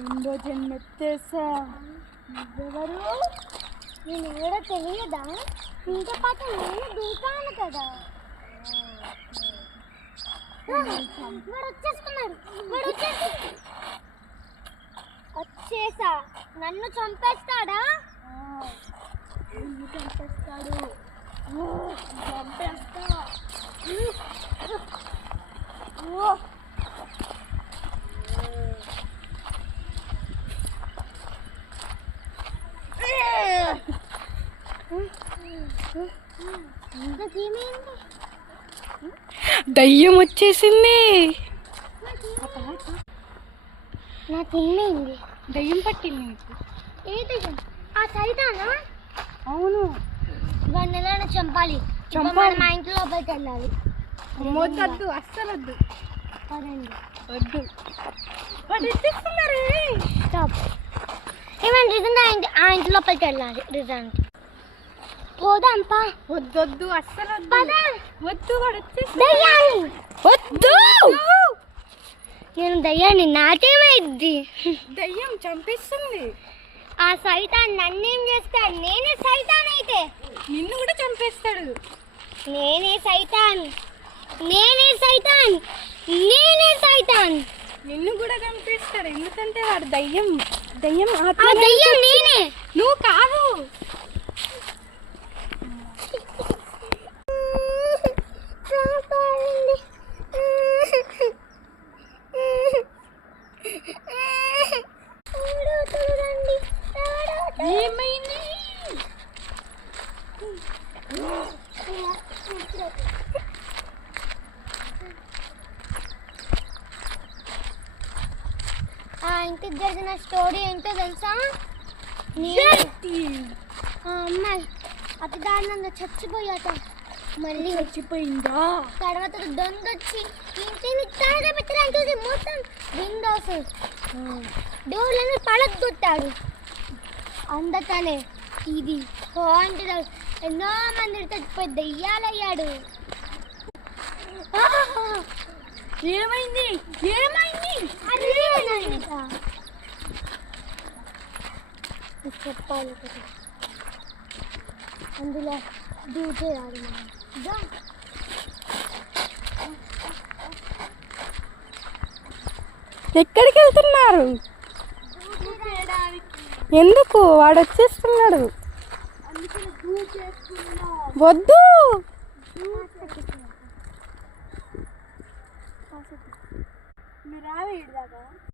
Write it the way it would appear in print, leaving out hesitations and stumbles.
రెండో జన్మెత్తేసా. నువ్వెవరు? నేను ఎవరో తెలియదా? ఇంత పాటు నేను దూకాను కదా. వచ్చేసా. నన్ను చంపేస్తాడా? నిన్ను చంపేస్తాడు. చంపేస్తా. దయ్యం వచ్చేసింది. నాకేమైంది? దయ్యం పట్టింది నీకు. ఏ దయ్యం? ఆ సైతానా? అవును. వాడిని ఎలా చంపాలి? చంపాలి. మా ఇంట్లో లోపలికి వెళ్ళాలి. వద్దు, అస్సలు వద్దు. పదండి. వద్దు. వాడు ఎత్తిస్తున్నారే. స్టాప్. ఏమైనా రీజన్ ఆ ఇంటి లోపలికి వెళ్ళాలి. రీజన్ పోదాంపా. వద్దు, అస్సలు వద్దు. వద్దు, వాడు వచ్చేసి. దయ్యాన్ని వద్దు. నేను దయ్యాన్ని. నాకేమైంది? దయ్యం చంపిస్తుంది. ఆ సైతాన్ నన్నేం చేస్తాడు? నేనే సైతాన్ అయితే నిన్ను కూడా చంపేస్తాడు. నేనే సైతాన్. నేనే సైతాన్. నేనే సైతాన్. నిన్ను కూడా చంపేస్తాడు. ఎందుకంటే వాడు దయ్యం. దయ్యం ఆ దయ్యం నేనే. నువ్వు కాదు. ఏమైంది? ఆ ఇంటికి జరిగిన స్టోరీ ఏంటో తెలుసా? ఆ అమ్మాయి అతి దారుణంగా చచ్చిపోయాట. మళ్ళీ చచ్చిపోయిందా? తర్వాత దొంగొచ్చి ఇంటిని తాగబెట్టడానికి మొత్తం విండోస్ డోర్లను పడగొట్టాడు. అందుకనే ఇది హాంటెడ్ హౌస్. ఎన్నో మంది చచ్చిపోయి దయ్యాలయ్యాడు. ఏమైంది? ఏమైంది? చెప్పాలి కదా. అందులో డ్యూటీ రాదు. ఎక్కడికి వెళ్తున్నారు? ఎందుకు? వాడు వచ్చేస్తున్నాడు. వద్దు. మీరు రావేదాకా